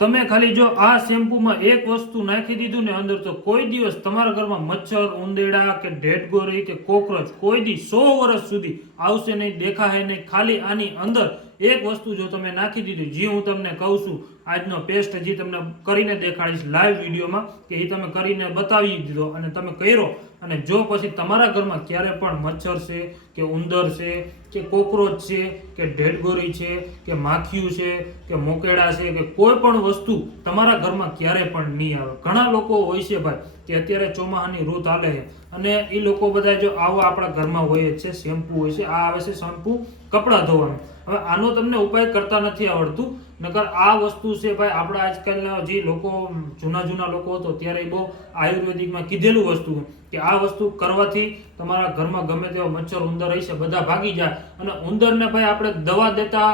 તમે ખાલી જો આ શેમ્પૂમાં એક વસ્તુ નાખી દીધું ને અંદર, તો કોઈ દિવસ તમારા ઘરમાં મચ્છર, ઉંદેડા કે ઢેટગોરી કે કોકરોચ કોઈ દી 100 વર્ષ સુધી આવશે નહીં, દેખાશે નહીં. ખાલી આની અંદર એક વસ્તુ જો તમે નાખી દીધું, જે હું તમને કહું છું, આજનો પેસ્ટ જે તમને કરીને દેખાડીશ લાઈવ વિડીયોમાં, કે એ તમે કરીને બતાવી દીધો અને તમે કર્યો, અને જો પછી તમારા ઘરમાં ક્યારે પણ મચ્છર છે કે ઉંદર છે કે કોકરોચ છે કે ઢેટગોરી છે કે માખિયું છે કે મોકેડા છે કે કોઈ પણ વસ્તુ તમારા ઘરમાં ક્યારે પણ નહીં આવે. ઘણા લોકો હોય છે ભાઈ કે અત્યારે ચોમાસાની ઋતુ હાલે છે અને એ લોકો બધા જો આવા આપણા ઘરમાં હોય છે, શેમ્પુ હોય છે, આ આવે છે શેમ્પુ કપડાં ધોવાનું. હવે આનો તમને ઉપાય કરતા નથી આવડતું, નકર આ વસ્તુ છે ભાઈ આપણા આજકાલના જે લોકો જૂના લોકો હતો ત્યારે બહુ આયુર્વેદિકમાં કીધેલું વસ્તુ કે આ વસ્તુ કરવાથી તમારા ઘરમાં ગમે તેવા મચ્છર ઉંદર હશે બધા ભાગી જાય. અને ઉંદરને ભાઈ આપણે દવા દેતા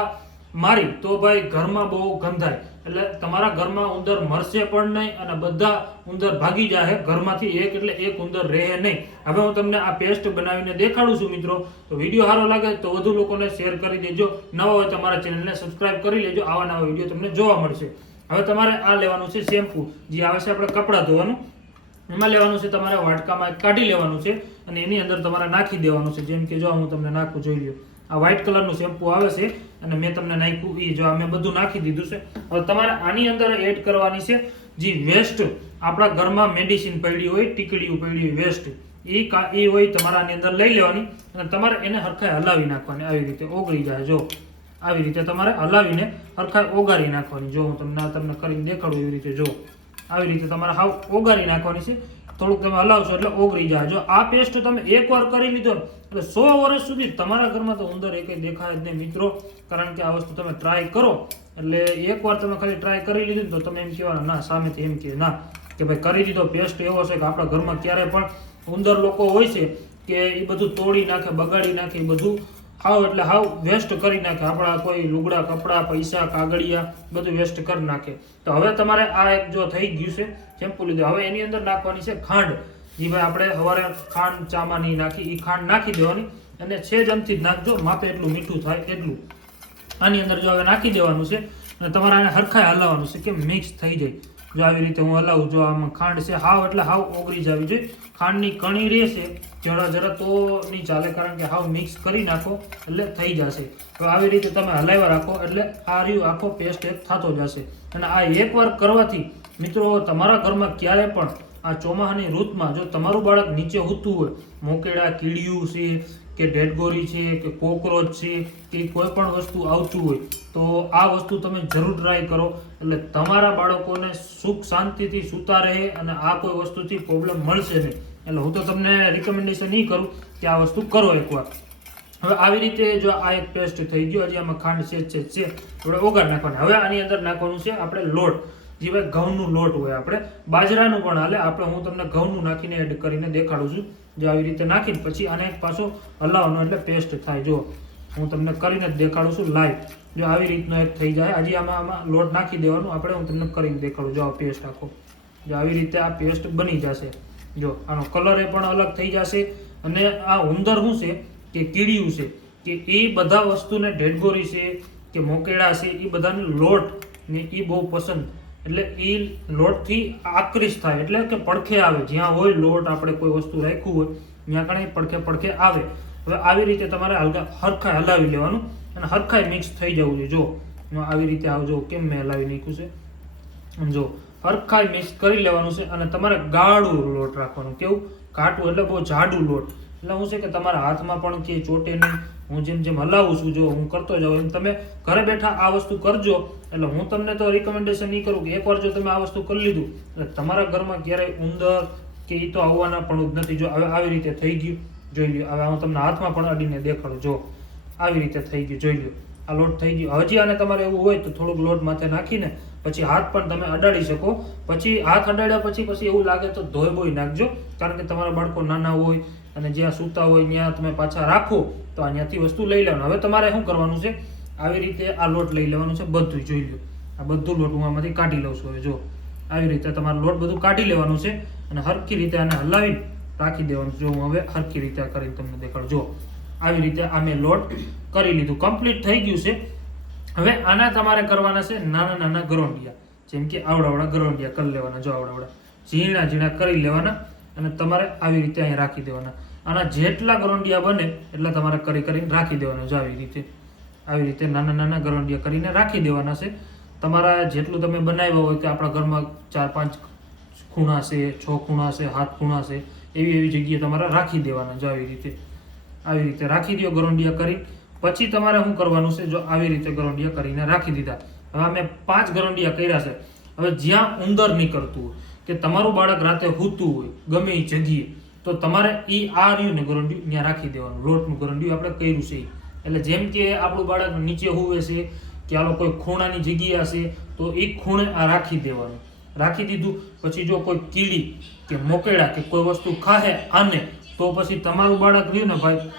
મારી તો ભાઈ ઘરમાં બહુ ગંધાય, એટલે તમારા ઘરમાં ઉંદર મરશે પણ નહીં અને બધા ઉંદર ભાગી જાય ઘરમાંથી, એક એટલે એક ઉંદર રહે નહીં. હવે હું તમને આ પેસ્ટ બનાવીને દેખાડું છું મિત્રો. તો વિડીયો સારો લાગે તો વધુ લોકોને શેર કરી દેજો. નવા હોય તો મારા ચેનલને સબસ્ક્રાઇબ કરી લેજો, આવા નવા વિડીયો તમને જોવા મળશે. હવે તમારે આ લેવાનું છે શેમ્પુ, જે આવે છે આપણે કપડાં ધોવાનું. એમાં લેવાનું છે તમારે વાટકામાં કાઢી લેવાનું છે અને એની અંદર તમારે નાખી દેવાનું છે. જેમ કે જો હું તમને નાખું, જોઈ લો, આ વ્હાઇટ કલરનું શેમ્પુ આવે છે અને મેં તમને નાખ્યું એ જો મેં બધું નાખી દીધું છે. હવે તમારે આની અંદર એડ કરવાની છે જે વેસ્ટ આપણા ઘરમાં મેડિસિન પડી હોય, ટીકડીઓ પડી હોય, વેસ્ટ એ હોય તમારે આની અંદર લઈ લેવાની અને તમારે એને હરખાઈ હલાવી નાખવાની. આવી રીતે ઓગળી જાય, જો આવી રીતે તમારે હલાવીને હરખાઈ ઓગાળી નાખવાની. જો હું તમને કરીને દેખાડું એવી રીતે, જો આવી રીતે તમારે હાવ ઓગાળી નાખવાની છે. થોડુંક તમે હલાવશો એટલે ઓગળી જાય. જો આ પેસ્ટ તમે એકવાર કરી લીધો એટલે 100 વર્ષ સુધી તમારા ઘરમાં તો ઉંદર એકે દેખાય જ નહીં મિત્રો. કારણ કે આ વસ્તુ તમે ટ્રાય કરો એટલે એકવાર તમે ખાલી ટ્રાય કરી લીધું તો તમે એમ કહેવાના ના, સામેથી એમ કે ના કે ભાઈ કરી દીધો. પેસ્ટ એવો છે કે આપણા ઘરમાં ક્યારે પણ ઉંદર લોકો હોય છે કે એ બધું તોડી નાખે, બગાડી નાખે, એ બધું હાવ એટલે હાવ વેસ્ટ કરી નાખે. આપણા કોઈ લુગડા, કપડાં, પૈસા, કાગળિયા બધું વેસ્ટ કરી નાખે. તો હવે તમારે આ એક જો થઈ ગયું છે શેમ્પુ લીધું, હવે એની અંદર નાખવાની છે ખાંડ. જે ભાઈ આપણે સવારે ખાંડ ચામાં નહીં નાખી, એ ખાંડ નાખી દેવાની અને છેજ અમથી જ નાખજો, માપે એટલું મીઠું થાય એટલું આની અંદર જો હવે નાખી દેવાનું છે અને તમારે આને હરખાઈ હલાવવાનું છે કે મિક્સ થઈ જાય. જો આવી રીતે હું હલાવું, જો આમાં ખાંડ છે હાવ એટલે હાવ ઓગળી જવી જોઈએ. ખાંડની કણી રહેશે જરા તો નહીં ચાલે, કારણ કે હાવ મિક્સ કરી નાખો એટલે થઈ જશે. તો આવી રીતે તમે હલાવ્યા રાખો એટલે આ રહ્યું આખો પેસ્ટ એક થતો જશે. અને આ એકવાર કરવાથી મિત્રો તમારા ઘરમાં ક્યારે પણ આ ચોમાસાની ઋતુમાં જો તમારું બાળક નીચે સૂતું હોય, મોકેડા, કીડિયું છે કે ઢેટગોરી છે કે કોકરોચ છે કે કોઈ પણ વસ્તુ આવતું હોય, તો આ વસ્તુ તમે જરૂર ટ્રાય કરો. એટલે તમારા બાળકોને સુખ શાંતિથી સૂતા રહે અને આ કોઈ વસ્તુથી પ્રોબ્લેમ મળશે નહીં. એટલે હું તો તમને રિકમેન્ડેશન નહીં કરું કે આ વસ્તુ કરો એકવાર. હવે આવી રીતે જો આ એક પેસ્ટ થઈ ગયો, હજી આમાં ખાંડ છે આપણે ઓગાળ નાખવાની. હવે આની અંદર નાખવાનું છે આપણે લોટ, જે ભાઈ ઘઉંનું લોટ હોય, આપણે બાજરાનું પણ હાલે. આપણે હું તમને ઘઉંનું નાખીને એડ કરીને દેખાડું છું. જો આવી રીતે નાખીને પછી આને એક પાછો હલાવવાનો એટલે પેસ્ટ થાય. જો હું તમને કરીને જ દેખાડું છું લાઈવ. જો આવી રીતનો એક થઈ જાય, હજી આમાં લોટ નાખી દેવાનું આપણે, હું તમને કરીને દેખાડું. જો આ પેસ્ટ આખો, જો આવી રીતે આ પેસ્ટ બની જશે. જો આનો કલર એ પણ અલગ થઈ જશે. અને આ ઉંદર શું છે કે કીડિયું છે કે એ બધા વસ્તુને, ઢેટગોરી છે કે મોકેડા છે, એ બધાને લોટ ને એ બહુ પસંદ, એટલે એ લોટથી આકર્ષિત થાય એટલે કે પડખે આવે. જ્યાં હોય લોટ, આપણે કોઈ વસ્તુ રાખ્યું હોય ત્યાં કણે પડખે આવે. હવે આવી રીતે તમારે હરખાઈ હલાવી લેવાનું અને હરખાઈ મિક્સ થઈ જવું જોઈએ. જો આવી રીતે આવજો, કેમ મેં હલાવી નાખ્યું છે, જો હરખાઈ મિક્સ કરી લેવાનું છે. અને તમારે ગાઢું લોટ રાખવાનું. કેવું ઘાટું એટલે બહુ જાડું લોટ. એટલે શું છે કે તમારા હાથમાં પણ કે ચોટે નહીં. હું જેમ હલાવું છું, જો હું કરતો જાઉં એમ તમે ઘરે બેઠા આ વસ્તુ કરજો. એટલે હું તમને તો રિકમેન્ડેશન નહીં કરું કે એકવાર જો તમે આ વસ્તુ કરી લીધું એટલે તમારા ઘરમાં ક્યારેય ઉંદર કે એ તો આવવાના પણ જ નથી. જો હવે આવી રીતે થઈ ગયું, જોઈ લો. હવે હું તમને હાથમાં પણ અડીને દેખાડું. જો આવી રીતે થઈ ગયું, જોઈ લો. આ લોટ થઈ ગયો. હજી આને તમારે એવું હોય તો થોડુંક લોટ માથે નાખીને પછી હાથ પણ તમે અડાડી શકો. પછી હાથ અડાડ્યા પછી એવું લાગે તો ધોઈ બોઈ નાખજો, કારણ કે તમારા બાળકો નાના હોય અને જ્યાં સૂતા હોય ત્યાં તમે પાછા રાખો તો અહીંયાથી વસ્તુ લઈ લેવાનું. હવે તમારે શું કરવાનું છે, આવી રીતે આ લોટ લઈ લેવાનું છે બધું. જોઈ લો, આ બધું લોટ હું આમાંથી કાઢી લઉં છું. હવે જો આવી રીતે તમારે લોટ બધું કાઢી લેવાનું છે અને હરખી રીતે આને હલાવીને રાખી દેવાનું. જો હું હવે હરખી રીતે કરીને તમને દેખાડું. જો આવી રીતે આ મેં લોટ કરી લીધું, કમ્પ્લીટ થઈ ગયું છે. હવે આના તમારે કરવાના છે નાના નાના ગરોંડિયા. જેમ કે આવડાવડા ગરોંડિયા કરી લેવાના, જો આવડાવડા ઝીણા ઝીણા કરી લેવાના અને તમારે આવી રીતે અહીં રાખી દેવાના. આના જેટલા ગરોંડિયા બને એટલા તમારે કરીને રાખી દેવાના. જો આવી રીતે નાના નાના ગરોંડિયા કરીને રાખી દેવાના છે. તમારા જેટલું તમે બનાવ્યા હોય કે આપણા ઘરમાં 4-5 ખૂણા છે, 6 ખૂણા છે, 7 ખૂણા છે, એવી જગ્યાએ તમારે રાખી દેવાના. જો આવી રીતે રાખી દો ગરોંડિયા કરી. પછી તમારે શું કરવાનું છે, જો આવી રીતે ગરોંડિયા કરીને રાખી દીધા. હવે અમે 5 ગરોંડિયા કર્યા છે. હવે જ્યાં ઉંદર નીકળતું હોય કે તમારું બાળક રાતે સૂતું હોય ગમે એ જગ્યાએ, તો તમારે આ રહ્યું ને ગરોંડિયું ત્યાં રાખી દેવાનું. લોટનું ગરોંડિયું આપણે કર્યું છે એટલે જેમ કે આપણું બાળક નીચે સૂવે છે કે આલો કોઈ ખૂણાની જગ્યા હશે તો એ ખૂણે આ રાખી દેવાનું. રાખી દીધું પછી જો કોઈ કીડી કે મોકેડા કે કોઈ વસ્તુ ખાહે આને, તો પછી તમારું બાળક રહ્યું ને ભાઈ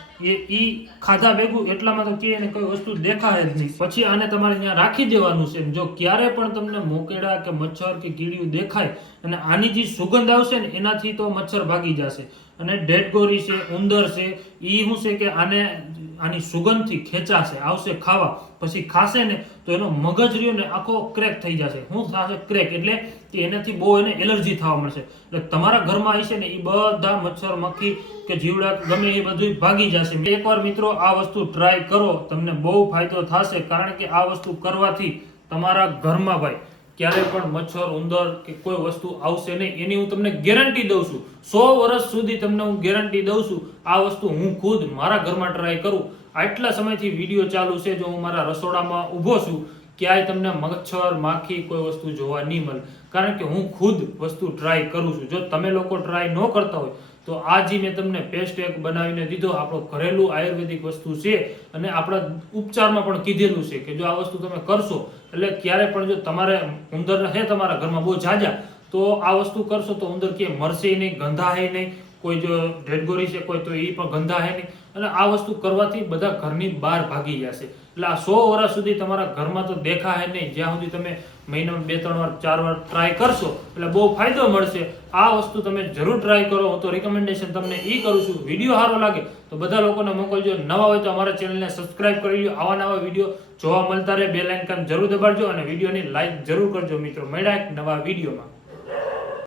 એ ખાધા ભેગું એટલામાં તો કે એને કોઈ વસ્તુ દેખાય જ નહીં. પછી આને તમારે ત્યાં રાખી દેવાનું છે. જો ક્યારે પણ તમને મોકેડા કે મચ્છર કે કીડીયું દેખાય અને આની જે સુગંધ આવશે ને એનાથી તો મચ્છર ભાગી જશે. અને ડેડગોરી છે, ઉંદર છે, એ શું છે કે આની સુગંધથી ખેંચાશે, આવશે ખાવા. પછી ખાશે ને તો એનો મગજ રહ્યો ને આખો ક્રેક થઈ જશે. શું થશે ક્રેક? એટલે કે એનાથી બહુ એને એલર્જી થવા મળશે. એટલે તમારા ઘરમાં હશે ને એ બધા મચ્છર, મક્ખી કે જીવડા ગમે એ બધું ભાગી જશે. એકવાર મિત્રો આ વસ્તુ ટ્રાય કરો, તમને બહુ ફાયદો થશે. કારણ કે આ વસ્તુ કરવાથી તમારા ઘરમાં ભાઈ ક્યારે પણ મચ્છર, ઉંદર કે કોઈ વસ્તુ આવશે નહીં, એની હું તમને ગેરંટી દઉં છું. 100 વર્ષ સુધી તમને હું ગેરંટી દઉં છું. આ વસ્તુ હું ખુદ મારા ઘરમાં ટ્રાય કરું. આટલા સમયથી વિડીયો ચાલુ છે, જો હું મારા રસોડામાં ઊભો છું, ક્યાંય તમને મચ્છર, માખી કોઈ વસ્તુ જોવા નહીં મળે. કારણ કે હું ખુદ વસ્તુ ટ્રાય કરું છું. જો તમે લોકો ટ્રાય ન કરતા હોય તો આ જે મેં તમને પેસ્ટ એક બનાવીને દીધો, આપણો ઘરેલું આયુર્વેદિક વસ્તુ છે અને આપણા ઉપચારમાં પણ કીધેલું છે કે જો આ વસ્તુ તમે કરશો એટલે ક્યારે પણ જો તમારે ઉંદર હે તમારા ઘરમાં બહુ જાજા, તો આ વસ્તુ કરશો તો ઉંદર કે મરશે નહીં, ગંધાશે નહીં. કોઈ જો ડેડગોરી છે કોઈ, તો એ પણ ગંધાશે નહીં. અને આ વસ્તુ કરવાથી બધા ઘરની બહાર ભાગી જશે. એટલે આ 100 વર્ષ સુધી તમારા ઘરમાં તો દેખાશે નહીં, જ્યાં સુધી તમે મહિનામાં 2-3 વાર 4 વાર ટ્રાય કરશો એટલે બહુ ફાયદો મળશે. આ વસ્તુ તમે જરૂર ટ્રાય કરો. હું તો રિકમેન્ડેશન તમને એ કરું છું. વિડીયો સારો લાગે તો બધા લોકોને મોકલજો. નવા હોય તો અમારા ચેનલને સબસ્ક્રાઇબ કરી લો. આવા નવા વિડીયો જોવા મળતા રહે. બેલ આઇકન જરૂર દબાડજો અને વિડીયોની લાઈક જરૂર કરજો. મિત્રો મળ્યા એક નવા વિડીયોમાં.